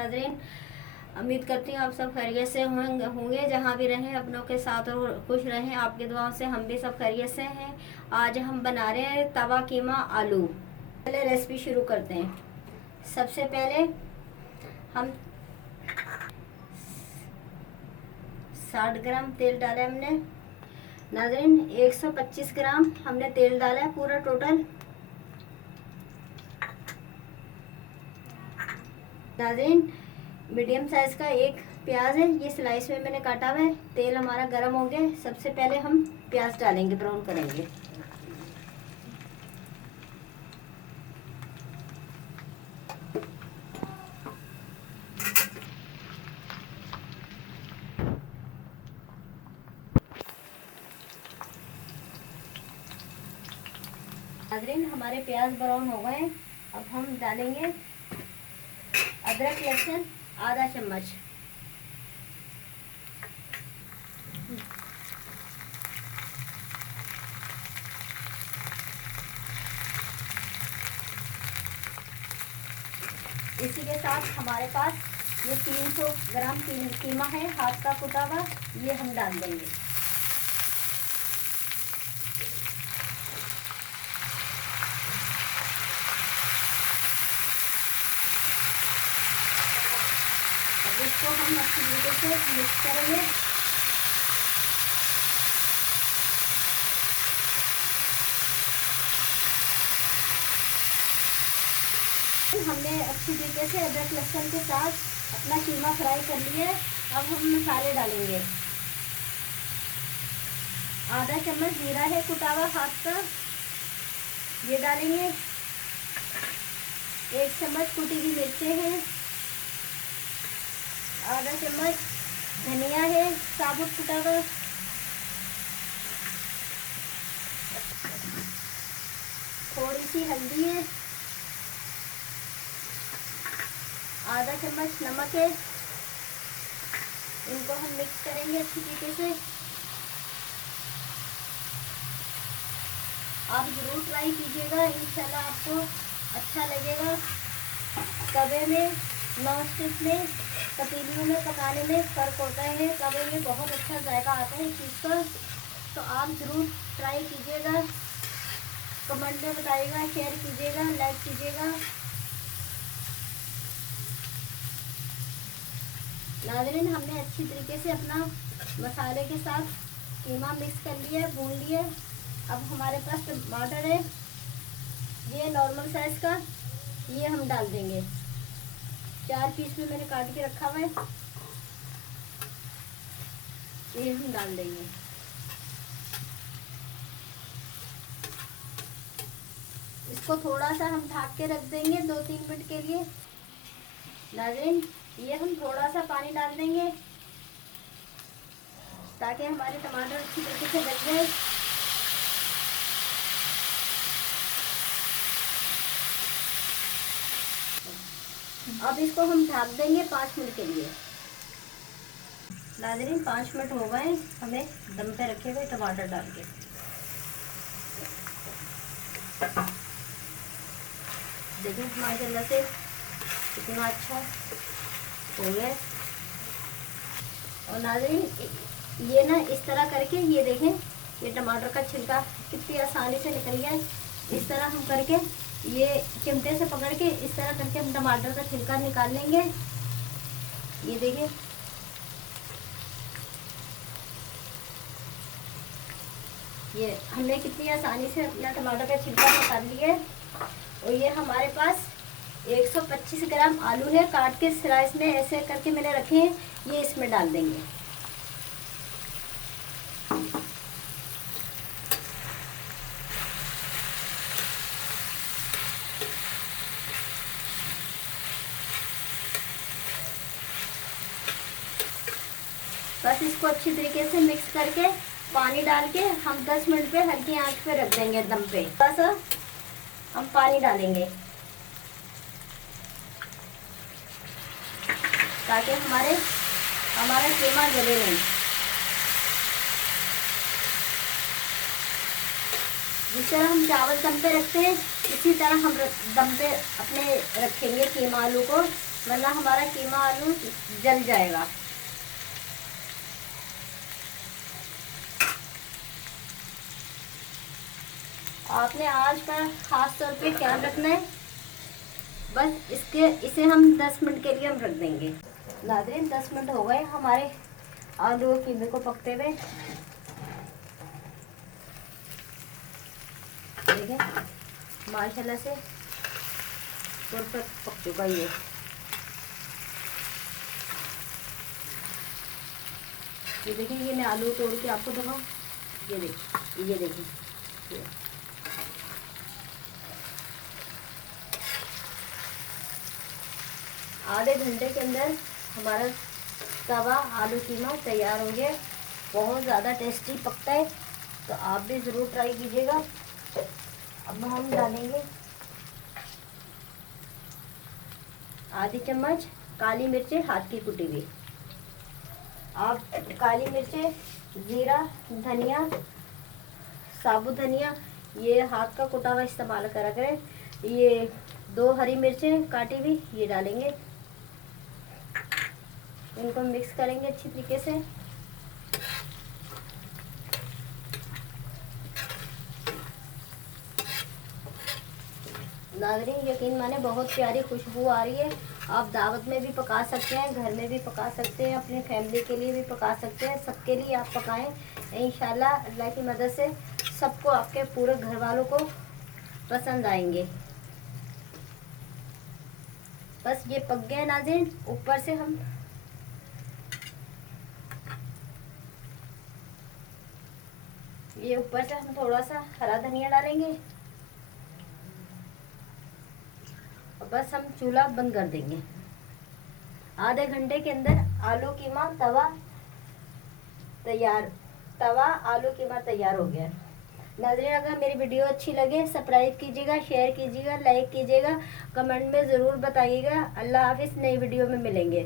नाज़रीन, उम्मीद करती हूँ आप सब खैरियत से होंगे जहाँ भी रहें, अपनों के साथ और खुश रहें। आपकी दुआओं से हम भी सब खैरियत से हैं। आज हम बना रहे हैं तवा कीमा आलू। पहले रेसिपी शुरू करते हैं। सबसे पहले हम 60 ग्राम तेल डाला हमने। नाज़रीन 125 ग्राम हमने तेल डाला है पूरा टोटल। नाज़रीन मीडियम साइज़ का एक प्याज है, ये स्लाइस में मैंने काटा हुआ है। तेल हमारा गर्म हो गया। सबसे पहले हम प्याज डालेंगे, ब्राउन करेंगे। नाज़रीन हमारे प्याज ब्राउन हो गए। अब हम डालेंगे अदरक लहसुन आधा चम्मच। इसी के साथ हमारे पास ये 300 ग्राम कीमा है, हाथ का कुटा हुआ, ये हम डाल देंगे। अब इसको हम अच्छी तरीके से मिक्स करेंगे। हमने अच्छी तरीके से अदरक लहसुन के साथ अपना कीमा फ्राई कर लिया है। अब हम मसाले डालेंगे। आधा चम्मच जीरा है कुटा हुआ हाथ का, ये डालेंगे। 1 चम्मच कुटी हुई मिर्चें हैं। आधा चम्मच धनिया है साबुत कुटा हुआ। थोड़ी सी हल्दी है। आधा चम्मच नमक है। इनको हम मिक्स करेंगे अच्छी तरीके से। आप ज़रूर ट्राई कीजिएगा, इंशाल्लाह आपको अच्छा लगेगा। तवे में, नॉन स्टिक में, पतीलियों में पकाने में फ़र्क होता है। तवे में बहुत अच्छा जायका आता है इस चीज़ का, तो आप ज़रूर ट्राई कीजिएगा। कमेंट में बताइएगा, शेयर कीजिएगा, लाइक कीजिएगा। नाज़रीन हमने अच्छी तरीके से अपना मसाले के साथ कीमा मिक्स कर लिया, भून लिया। अब हमारे पास टमाटर है, ये नॉर्मल साइज़ का, ये हम डाल देंगे। 4 पीस में मैंने काट के रखा हुआ है, ये हम डाल देंगे। इसको थोड़ा सा हम ढक के रख देंगे 2-3 मिनट के लिए। नाज़रीन ये हम थोड़ा सा पानी डाल देंगे ताकि हमारे टमाटर अच्छी तरीके से गल जाए। अब इसको हम ढक देंगे 5 मिनट के लिए। नाज़रीन 5 मिनट हो गए हमें दम पे रखे हुए टमाटर डाल के। देखिए माशाल्लाह से कितना अच्छा हो गया। और नाज़रीन ये ना इस तरह करके, ये देखें ये टमाटर का छिलका कितनी आसानी से निकल गया है। इस तरह हम करके, ये चिमटे से पकड़ के इस तरह करके हम टमाटर का छिलका निकाल लेंगे। ये देखिए ये हमने कितनी आसानी से अपना टमाटर का छिलका निकाल लिया है। और ये हमारे पास 125 ग्राम आलू है, काट के स्लाइस में ऐसे करके मैंने रखे हैं, ये इसमें डाल देंगे। बस इसको अच्छी तरीके से मिक्स करके पानी डाल के हम 10 मिनट पे हल्की आंच पे रख देंगे दम पे। बस हम पानी डालेंगे ताकि हमारा कीमा जले नहीं। जिस तरह हम चावल दम पे रखते हैं, इसी तरह हम दम पे अपने रखेंगे कीमा आलू को। वरना हमारा कीमा आलू जल जाएगा। आपने आंच का खास तौर पे ख्याल रखना है। बस इसे हम 10 मिनट के लिए हम रख देंगे। नाज़रीन 10 मिनट हो गए हमारे आलू और कीमे को पकते हुए। देखिए माशाल्लाह से परफेक्ट पक चुका ये। ये देखिए, ये मैं आलू तोड़ के आपको दिखाऊं। ये देखिए, ये देखिए, आधे घंटे के अंदर हमारा तवा आलू कीमा तैयार हो गया। बहुत ज़्यादा टेस्टी पकता है, तो आप भी ज़रूर ट्राई कीजिएगा। अब हम डालेंगे आधी चम्मच काली मिर्चें हाथ की कुटी हुई। आप काली मिर्चें, जीरा, धनिया, साबुत धनिया ये हाथ का कुटा हुआ इस्तेमाल करा करें। ये 2 हरी मिर्चें काटी हुई ये डालेंगे। इनको मिक्स करेंगे अच्छी तरीके से। नाज़रीन यकीन माने बहुत प्यारी खुशबू आ रही है। आप दावत में भी पका सकते हैं, घर में भी पका सकते हैं, अपनी फैमिली के लिए भी पका सकते हैं। सबके लिए आप पकाएं। इंशाल्लाह अल्लाह की मदद से सबको, आपके पूरे घर वालों को पसंद आएंगे। बस ये पक गए नाज़रीन। ऊपर से हम थोड़ा सा हरा धनिया डालेंगे और बस हम चूल्हा बंद कर देंगे। आधे घंटे के अंदर आलू कीमा तवा आलू कीमा तैयार हो गया। नाज़रीन अगर मेरी वीडियो अच्छी लगे सब्सक्राइब कीजिएगा, शेयर कीजिएगा, लाइक कीजिएगा, कमेंट में ज़रूर बताइएगा। अल्लाह हाफिज़, नई वीडियो में मिलेंगे।